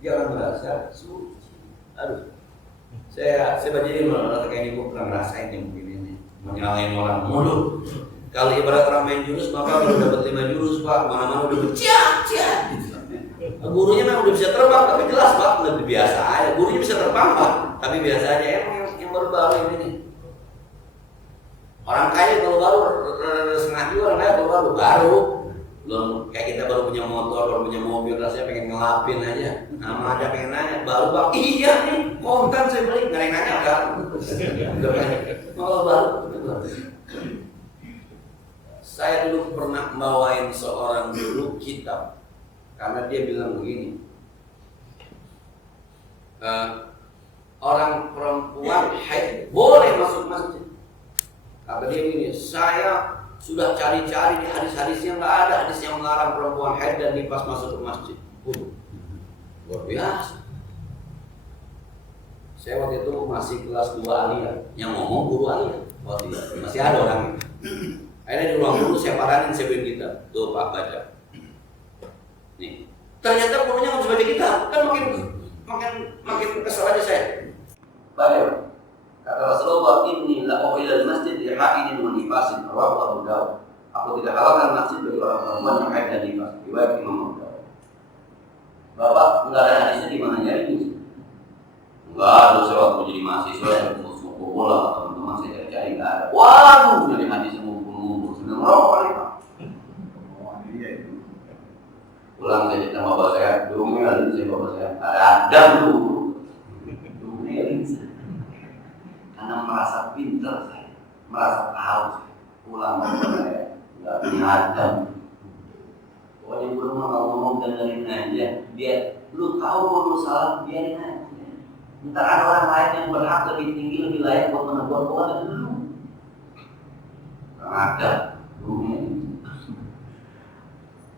jangan merasa suci. Aduh, saya baca ini malah kayak ini, gue pernah ngerasain yang begini nih, menyalahin orang mulu. Kalau ibarat orang main jurus, maka udah dapat 5 jurus Pak, mana-mana udah berciak gitu. Gurunya memang udah bisa terbang, tapi jelas Pak, lebih biasa aja. Gurunya bisa terbang Pak, tapi biasa aja. Yang baru-baru ini nih. Orang kaya kalau baru setengah jiwa, orang kaya kalau baru. Belum kayak kita baru punya motor, baru punya mobil, rasanya pengen ngelapin aja. Nama aja pengen nanya, baru Bang, iya nih, kontan saya beli, nggak ada yang nanya kan? Kalau baru. Saya dulu pernah bawain seorang guru kitab, karena dia bilang begini, orang perempuan haid boleh masuk masjid. Kata dia begini, saya sudah cari-cari di hadis-hadisnya, nggak ada hadis yang melarang perempuan haid dan nifas masuk ke masjid. Luar biasa. Saya waktu itu masih kelas 2 alia, yang ngomong guru alia waktu itu masih ada orang. Akhirnya di ruang guru saya paranin sebelum kita, tuh Pak baca. Nih, ternyata gurunya nggak bisa baca kitab, kan makin kesel aja saya. Baik, kata Rasulullah, inni la'u'ilal masjid li'ha'idin wa nifasin, rawahu Abu Dawud. Aku tidak halalkan masjid bagi orang perempuan yang haid dan nifas, riwayat Imam Abu Dawud. Bapak, enggak ada hadisnya di mana nyari ini? Enggak ada, saya waktu jadi mahasiswa, saya suku bola, teman-teman saya cari-cari enggak ada. Waduh, jadi hadisnya ngumpul-ngumpul, sebenarnya berapa kali Pak? Pulang saya cerita sama bapak saya, dulu ngelin saya bapak saya, ada dulu. Dulu ngelin saya. Karena merasa pintar saya, merasa tahu saya. Pulang bapak saya, enggak punya adab. Pokoknya guru mau ngomong dengerin aja, biar lu tahu kalau lu salah, biarin aja. Ntar ada orang lain yang berhak lebih tinggi, lebih layak buat menegur Tuhan dan dulu. Ada gurunya.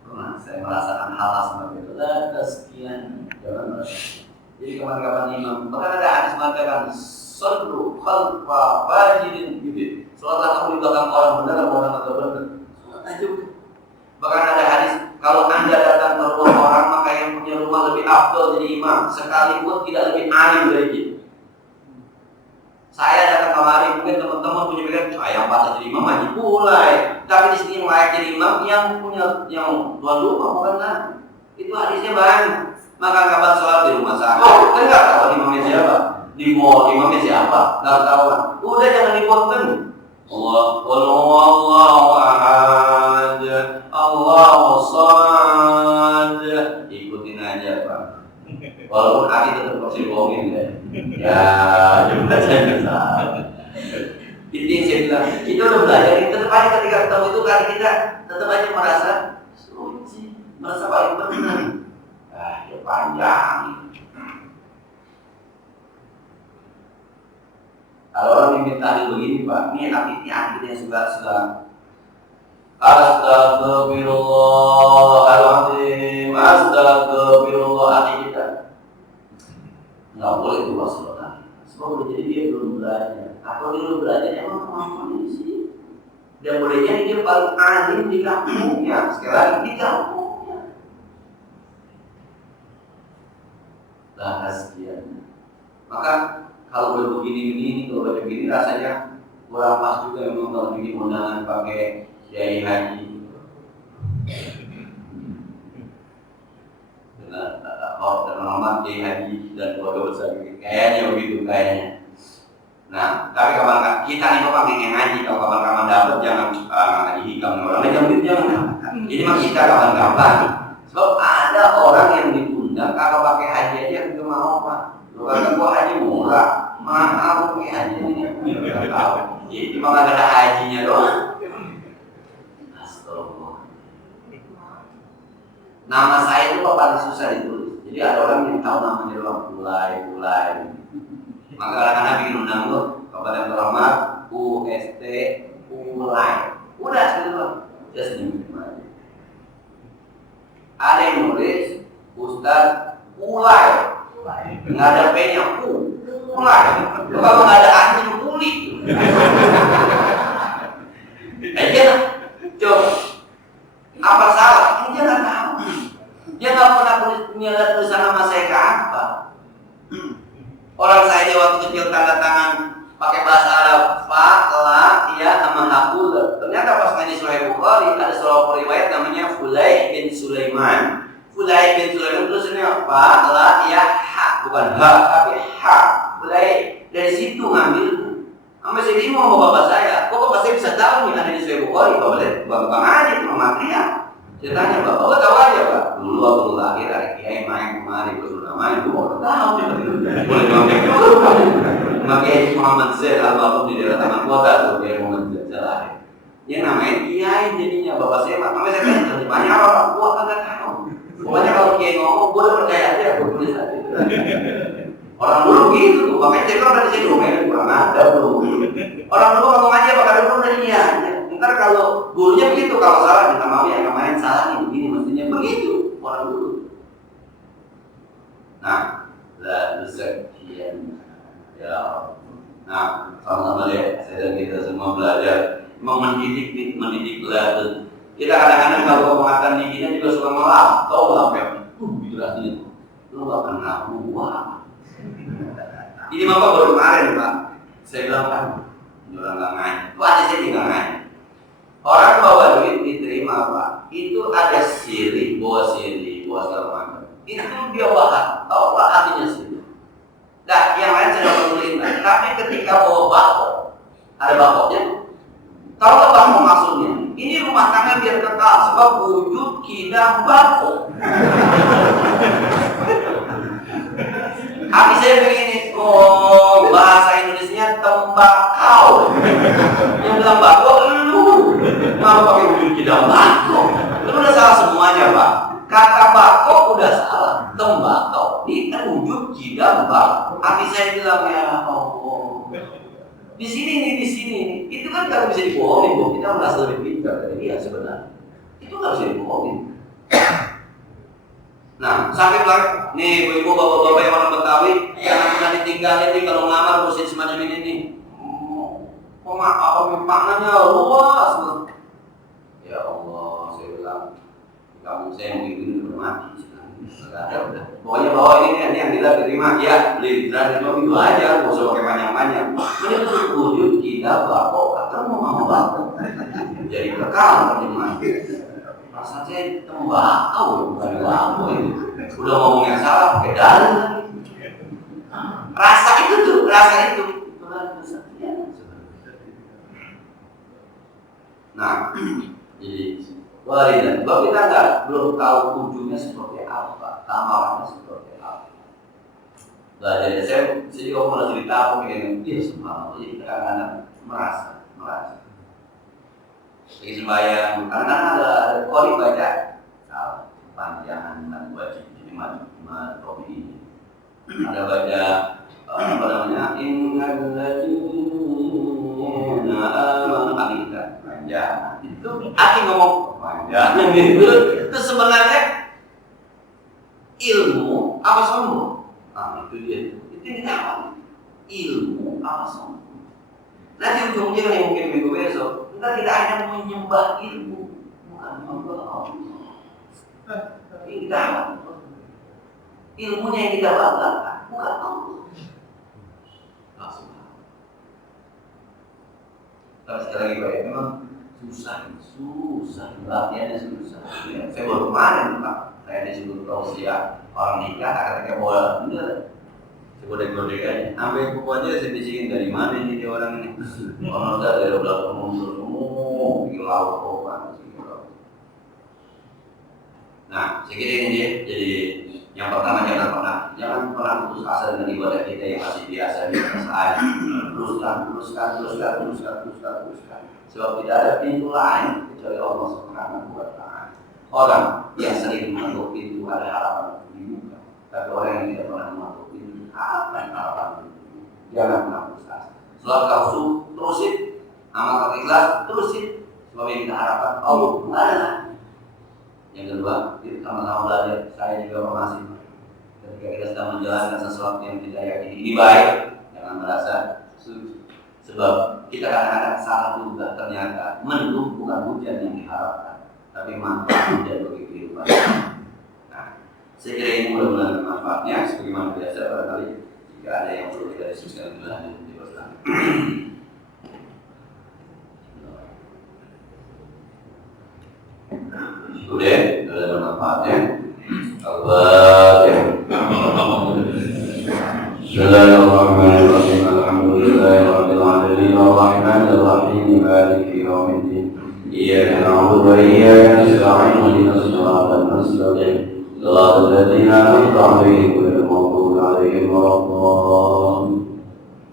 Pernah saya merasakan hal seperti itu. Ada sekian, jangan merasa. Jadi kapan-kapan imam, bahkan ada hadis mengatakan, sallu khalfa fajidin yudin. Salatlah kamu di belakang orang benar atau orang atau benar. Aja. Bahkan ada hadis, kalau anda datang ke rumah orang, maka yang punya rumah lebih afdal jadi imam, sekalipun tidak lebih alim dari dia. Saya datang kemari, mungkin teman-teman punya pikiran, saya patah jadi imam, maju mulai. Tapi di sini yang layak jadi imam, yang punya, yang tuan rumah bukan kan? Itu hadisnya banyak. Maka kapan sholat di rumah saya? Oh, kan nggak tahu imamnya siapa? Di mall imamnya siapa? Nggak tahu kan? Udah jangan dipotong. Allahu ahad, Allahu samad. Ikutin aja Pak. Walaupun hati tetap masih bohongin deh. Ya, coba saya bisa. Ini yang saya bilang, kita udah belajar, tetap aja ketika ketemu itu kali kita tetap aja merasa suci, merasa paling benar. Ya panjang. Kalau orang minta begini Pak, ini akhirnya sudah Astagfirullahaladzim, astagfirullahaladzim kita nggak boleh itu Rasulullah. Sebab boleh jadi dia belum belajar. Atau dia belum belajar emang kemampuannya di sini. Dan boleh jadi dia paling alim di kampungnya. Sekarang di kampungnya. Bahas dia. Maka kalau udah begini-begini, kalau udah begini rasanya kurang pas juga memang kalau bikin undangan pakai kiai haji. Terhormat kiai haji dan keluarga besar kayaknya begitu kayaknya. Nah, tapi kapan kita nih Bapak yang ngaji, kalau kapan-kapan dapat jangan ngaji hikam orang lain jangan. Ini mah kita kapan-kapan. Sebab ada orang yang diundang kalau pakai haji aja juga mau Pak. Lu kata gua haji murah, mahal pakai haji ini. Enggak tahu. Jadi mah ada hajinya doang. Nama saya itu paling susah ditulis. Jadi ada orang yang tahu namanya doang Ulay. Maka kadang-kadang bikin undang tuh Kabupaten Terhormat UST Ulay. Udah segitu doang. Dia senyum. Ada yang nulis Ustaz Ulay. Nggak ada P-nya Ulay. Kalau nggak ada A-nya Uli. Aja, coba. Apa salah? Dia nggak tahu. Dia nggak pernah punya tulisan nama saya ke apa. Orang saya di waktu kecil tanda tangan pakai bahasa Arab, fa, la, ya, sama hakul. Ternyata pas ngaji Sahih Bukhari ada sebuah riwayat namanya Fulay bin Sulaiman. Fulay bin Sulaiman tulisannya fa, la, ya, ha, bukan ha, tapi ha. Fulay dari situ ngambil. Sampai saya bingung sama bapak saya. Kok bapak saya bisa tahu nih ada di Sahih Bukhari? Bapak ngaji sama Matria. Saya tanya bapak tahu aja Pak. Dulu waktu lahir ada kiai main kemari betul namanya. Dulu orang tahu juga. Boleh ngomong juga. Kiai Muhammad Zaid almarhum di daerah Taman Kota tuh Kiai Muhammad Zaid lahir. Yang namanya kiai jadinya bapak saya. Sampai saya tanya terjemahnya orang tua kagak tahu. Pokoknya kalau kiai ngomong, gue udah percaya aja, gue tulis aja. Orang dulu gitu, makanya saya bilang tadi saya domain kurang ada dulu. Orang dulu kalau ngaji apa kata dulu dari iya. Ntar kalau gurunya begitu, kalau salah minta maaf ya kemarin salah nih begini mestinya begitu orang dulu. Nah, lalu sekian Ya. Nah, sama-sama ya, saya dan kita semua belajar mendidik belajar. Kita kadang-kadang kalau makan giginya juga suka ngelap, tau nggak ya? Gitu rasanya. Lu nggak kenal, wah. Ini Bapak baru kemarin Pak, saya bilang kan, orang nggak main, itu ada sih nggak main. Orang bawa duit diterima Pak, itu ada siri, bawa segala macam. Itu dia bahas, tahu Pak artinya siri. Nah, yang lain saya nggak perlu. Tapi ketika bawa bako, ada bakoknya. Tahu nggak bako maksudnya? Ini rumah tangga biar kekal sebab wujud kidang bako. Habis saya begini, bahasa Indonesia tembakau. Yang bilang bako lu, kenapa pakai wujud kidang bako? Itu udah salah semuanya Pak. Kata bako udah salah, tembakau. Ini kan wujud kidang bako. Habis saya bilang ya Allah. Di sini nih, itu kan kalau bisa dibohongin, bahwa kita merasa lebih pintar dari dia sebenarnya. Itu nggak bisa dibohongin. Nah, sampai bilang, nih ibu-ibu, bapak-bapak yang orang Betawi, jangan pernah ditinggalin nih kalau ngamar urusin semacam ini nih. Maknanya luas. Ya Allah, saya bilang, kamu saya yang begini udah mati. Udah. Pokoknya bawa ini yang kita terima, ya beli terima itu aja, nggak usah pakai banyak-banyak. Ini tuh wujud kita bako, atau mau bako, jadi kekal terima. Rasa saya tembakau bukan bako ini. Udah ngomong yang salah, pedan. Rasa itu. Nah, jadi waridan. Kalau kita belum tahu ujungnya seperti apa, amalannya seperti apa. Belajar saya juga mau cerita aku pengen semua. Jadi kadang-kadang merasa. Lagi sembahyang, karena ada kori baca panjangan dan wajib jadi matobi ini. Ada baca apa namanya innalladzina amanu alika panjangan. Itu aki ngomong panjangan itu sebenarnya ilmu apa sombong? Nah itu dia. Itu kita ilmu apa sombong? Nanti ujungnya yang mungkin minggu besok, ntar kita hanya menyembah ilmu, bukan menyembah Allah. Ini kita ilmunya yang kita banggakan, bukan Allah. Tapi sekali lagi Pak, memang susah, latihannya susah. Ya, saya baru kemarin Pak, saya disebut tausiah orang nikah, ketika bola bener. Godek-godek aja, sampai pokoknya saya bisikin dari mana ini dia orang ini. Orang dari belakang semua, bikin lauk kopan. Nah, saya kira ini dia. Jadi yang pertama jangan pernah putus asa dengan ibadah kita yang masih biasa aja. Teruskan. Sebab tidak ada pintu lain kecuali Allah Subhanahu wa Ta'ala. Orang yang sering mengetuk pintu ada harapan dibuka, tapi orang yang tidak pernah mengetuk pintu apa yang harapan dibuka? Jangan pernah putus asa. Selalu kau terusin, amal ikhlas terusin. Sebab yang kita harapkan Allah ada. Yang kedua, kita sama-sama belajar. Saya juga masih ketika kita sedang menjalankan sesuatu yang kita yakini ini baik, jangan merasa sebab kita kadang-kadang salah juga ternyata mendung bukan hujan yang diharapkan, tapi manfaat hujan bagi kehidupan. Nah, saya kira ini mudah-mudahan manfaatnya. Sebagaimana biasa barangkali jika ada yang perlu kita diskusikan lebih lanjut di belakang. Sudah bermanfaatnya. Al-Fatihah. Bismillahirrahmanirrahim. Alhamdulillahirabbil alamin arrahmanir rahim maliki yaumiddin. Iyyaka na'budu wa iyyaka nasta'in ihdinas siratal mustaqim. Shiratal ladzina an'amta 'alaihim ghairil maghdubi 'alaihim waladdallin.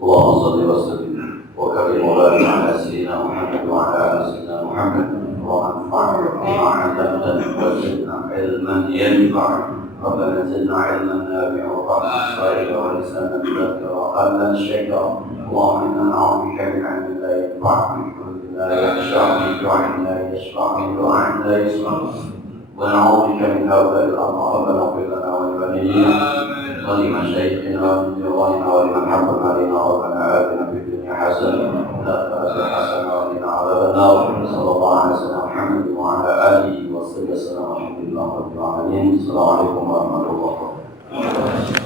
Allahumma shalli wa sallim wa karim wa barik 'ala sayyidina Muhammad wa 'ala ali sayyidina Muhammad. وانفعنا بما علمتنا وزدنا علما ينفع ربنا زدنا علما نافعا وقلبا صائغا ولسانا ذاكرا وقلبا شاكرا اللهم انا نعوذ بك من علم لا ينفع من قلب لا يخشع من دعاء لا يشفع من دعاء لا يسمع ونعوذ بك من هؤلاء الامر ربنا اغفر لنا ولوالدينا ولمن شيخنا ولجيراننا ولمن حقنا علينا ربنا آتنا في الدنيا حسنة وفي الآخرة حسنة وقنا عذاب النار صلى الله على سيدنا محمد وعلى آله وصحبه وسلم والحمد لله رب العالمين. السلام عليكم ورحمة الله وبركاته.